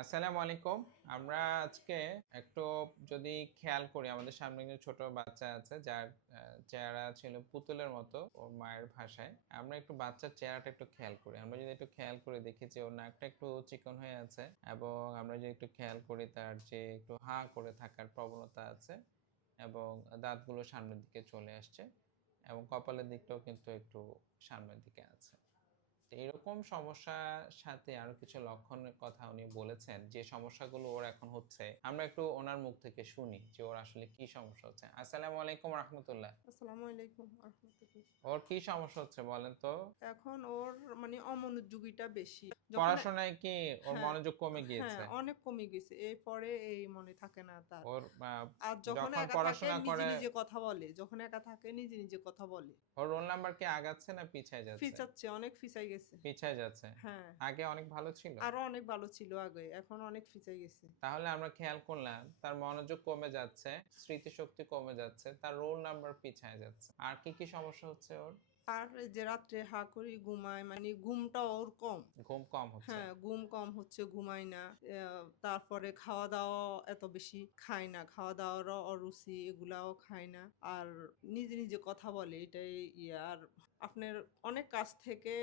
আসসালামু আলাইকুম। আমরা আজকে একটু যদি খেয়াল করি, আমাদের সামনে একজন ছোট বাচ্চা আছে যার চেহারা ছিল পুতুলের মতো ওর মায়ের ভাষায়। আমরা একটু বাচ্চার চেহারাটা একটু খেয়াল করি। আমরা যদি একটু খেয়াল করে দেখি যে ওর নাকটা একটু চিকন হয়ে আছে, এবং আমরা যদি একটু খেয়াল করি তার যে একটু হা করে থাকার প্রবণতা আছে, এবং দাঁতগুলো সামনের দিকে চলে আসছে, এবং কপালের দিকটাও কিন্তু একটু সামনের দিকে আছে। তো এরকম সমস্যার সাথে আরো কিছু লক্ষণের কথা উনি বলেছেন, যে সমস্যাগুলো ওর এখন হচ্ছে। আমরা একটু ওনার মুখ থেকে শুনি যে ওর আসলে কি সমস্যা হচ্ছে। আসসালামু আলাইকুম রাহমাতুল্লাহ। আসসালামু আলাইকুম রহমতুল্লাহ। ওর কি সমস্যা হচ্ছে বলেন তো? এখন ওর মানে অমনোযোগীটা বেশি যখন। পড়াশোনায় কি ওর হ্যাঁ, মনোযোগ কমে হ্যাঁ, গিয়েছে? অনেক কমে গেছে, এরপরে এই মনে থাকে না তার। ওর আর যখন যখন একা থাকে পড়াশোনা নিজে করে নিজে কথা বলে, যখন একা থাকে নিজে নিজে কথা বলে। ওর রোল নাম্বার কি আগাচ্ছে না পিছায় যাচ্ছে? ফিচাচ্ছে, অনেক ফিচাই গেছে। পিছায় যাচ্ছে। হ্যাঁ, আগে অনেক ভালো ছিল। আরো অনেক ভালো ছিল আগে, এখন অনেক ফিচাই গেছে। তাহলে আমরা খেয়াল করলাম তার মনোযোগ কমে যাচ্ছে, স্মৃতিশক্তি কমে যাচ্ছে, তার রোল নাম্বার পিছায় যাচ্ছে। আর কি কি সমস্যা হচ্ছে ওর? আর এই যে রাত্রে হা করে ঘুমায়, মানে ঘুমটা ওর কম। ঘুম কম হচ্ছে। হ্যাঁ, ঘুম কম হচ্ছে, ঘুমায় না। তারপরে খাওয়া দাওয়া এত বেশি খায় না, খাওয়া দাওয়ারও অরুচি, এগুলাও খায় না। আর নিজে নিজে কথা বলে, এটাই ইয়ে। আর আপনার অনেক কাছ থেকে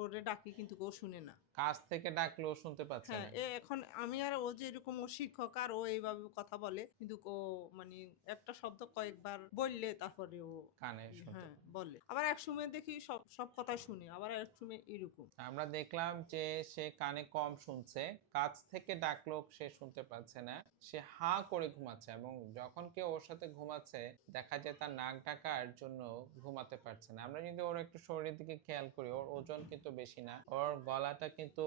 ওরে ডাকি কিন্তু ও শুনে না। কাছ থেকে ডাকলেও শুনতে পাচ্ছে হ্যাঁ, না। এখন আমি আর ও যে এরকম ও শিক্ষক, আর ও এইভাবে কথা বলে কিন্তু ও মানে একটা শব্দ কয়েকবার বললে তারপরে ও কানে শুনতে হ্যাঁ পায়। বলে। আবার এক সময় দেখি সব সব কথা শুনে, আবার এক সময় এরকম। আমরা দেখলাম যে সে কানে কম শুনছে, কাছ থেকে ডাকলেও সে শুনতে পাচ্ছে না, সে হা করে ঘুমাচ্ছে, এবং যখন কেউ ওর সাথে ঘুমাচ্ছে দেখা যায় তার নাক ডাকার জন্য ঘুমাতে পারছে না। আমরা যদি ওর একটু শরীরের দিকে খেয়াল করি, ওর ওজন কিন্তু বেশি না, ওর গলাটা কিন্তু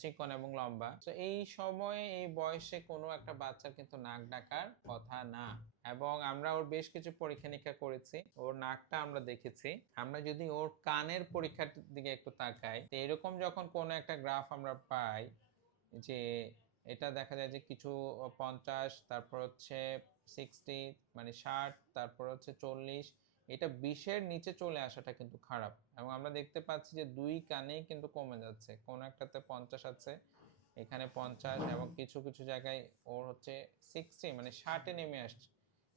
চিকন এবং লম্বা। তো এই সময়ে এই বয়সে কোনো একটা বাচ্চার কিন্তু নাক ডাকার কথা না। এবং আমরা ওর বেশ কিছু পরীক্ষা নিরীক্ষা করেছি, ওর নাকটা আমরা দেখেছি। আমরা যদি ওর কানের পরীক্ষার দিকে একটু তাকাই, তো এরকম যখন কোনো একটা গ্রাফ আমরা পাই যে এটা দেখা যায় যে কিছু 50, তারপর হচ্ছে 60, মানে 60, তারপর হচ্ছে 40, এটা 20-এর নিচে চলে আসাটা কিন্তু খারাপ। এবং আমরা দেখতে পাচ্ছি যে দুই কানেই কিন্তু কমে যাচ্ছে, কোনো একটাতে 50 আছে, এখানে 50, এবং কিছু কিছু জায়গায় ওর হচ্ছে 60, মানে 60-এ নেমে আসছে।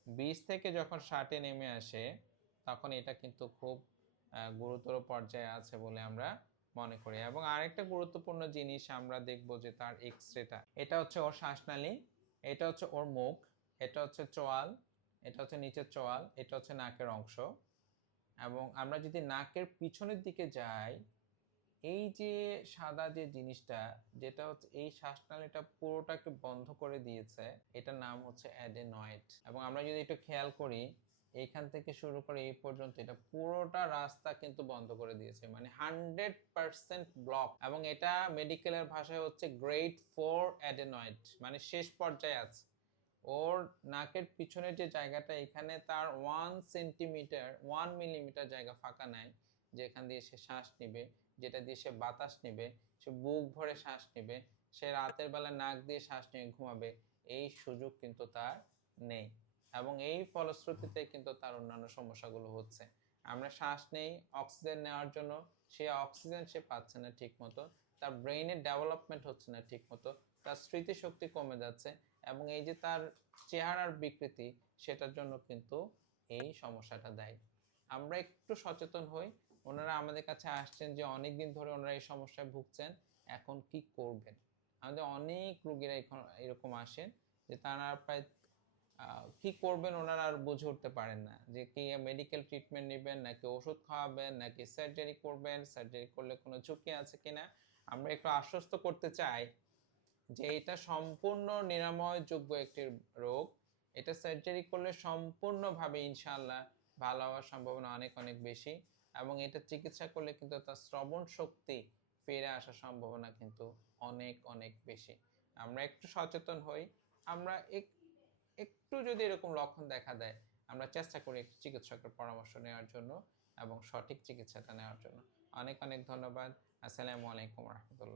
20 থেকে যখন 60-এ নেমে আসে তখন এটা কিন্তু খুব গুরুতর পর্যায়ে আছে বলে আমরা মনে করি। এবং আরেকটা গুরুত্বপূর্ণ জিনিস আমরা দেখব যে তার এক্সরেটা। এটা হচ্ছে ওর শ্বাসনালী, এটা হচ্ছে ওর মুখ, এটা হচ্ছে চোয়াল, এটা হচ্ছে নিচের চোয়াল, এটা হচ্ছে নাকের অংশ। এবং আমরা যদি নাকের পিছনের দিকে যাই, এই যে সাদা যে জিনিসটা, যেটা হচ্ছে এই শ্বাসনালীটা পুরোটাকে বন্ধ করে দিয়েছে, এটার নাম হচ্ছে অ্যাডেনয়েড। এবং আমরা যদি একটু খেয়াল করি, এইখান থেকে শুরু করে এই পর্যন্ত এটা পুরোটা রাস্তা কিন্তু বন্ধ করে দিয়েছে, মানে 100% ব্লক। এবং এটা মেডিকেলের ভাষায় হচ্ছে গ্রেড 4 অ্যাডেনয়েড, মানে শেষ পর্যায়ে আছে। ওর নাকের পিছনের যে জায়গাটা, এখানে তার 1 সেন্টিমিটার 1 মিলিমিটার জায়গা ফাঁকা নাই, যেখান দিয়ে সে শ্বাস নিবে, যেটা দিয়ে সে বাতাস নিবে, সে বুক ভরে শ্বাস নিবে, সে রাতের বেলা নাক দিয়ে শ্বাস নিয়ে ঘুমাবে, এই সুযোগ কিন্তু তার নেই। এবং এই ফলশ্রুতিতে কিন্তু তার অন্যান্য সমস্যাগুলো হচ্ছে। আমরা শ্বাস নেই অক্সিজেন নেওয়ার জন্য, সে অক্সিজেন সে পাচ্ছে না ঠিক মতো, তার ব্রেইনের ডেভেলপমেন্ট হচ্ছে না ঠিক মতো, তার স্মৃতিশক্তি কমে যাচ্ছে। এবং এই যে তার চেহারার বিকৃতি, সেটার জন্য কিন্তু এই সমস্যাটা দায়ী। আমরা একটু সচেতন হই। ওনারা আমাদের কাছে আসছেন যে অনেকদিন ধরে ওনারা এই সমস্যায় ভুগছেন, এখন কি করবেন। আমাদের অনেক রোগীরা এরকম আসেন যে তারা প্রায় কি করবেন ওনারা আর বুঝে উঠতে পারেন না, যে কি মেডিকেল ট্রিটমেন্ট নেবেন, নাকি ওষুধ খাওয়াবেন, নাকি সার্জারি করবেন, সার্জারি করলে কোনো ঝুঁকি আছে কিনা। আমরা একটু আশ্বস্ত করতে চাই যে এটা সম্পূর্ণ নিরাময়যোগ্য একটি রোগ। এটা সার্জারি করলে সম্পূর্ণভাবে ইনশাআল্লাহ ভালো হওয়ার সম্ভাবনা অনেক অনেক বেশি। এবং এটা চিকিৎসা করলে কিন্তু তার শ্রবণ শক্তি ফিরে আসার সম্ভাবনা কিন্তু অনেক অনেক বেশি। আমরা একটু সচেতন হই। আমরা একটু যদি এরকম লক্ষণ দেখা দেয়, আমরা চেষ্টা করি একটু চিকিৎসকের পরামর্শ নেওয়ার জন্য এবং সঠিক চিকিৎসাটা নেওয়ার জন্য। অনেক অনেক ধন্যবাদ। আসসালামু আলাইকুম রহমতুল্লাহ।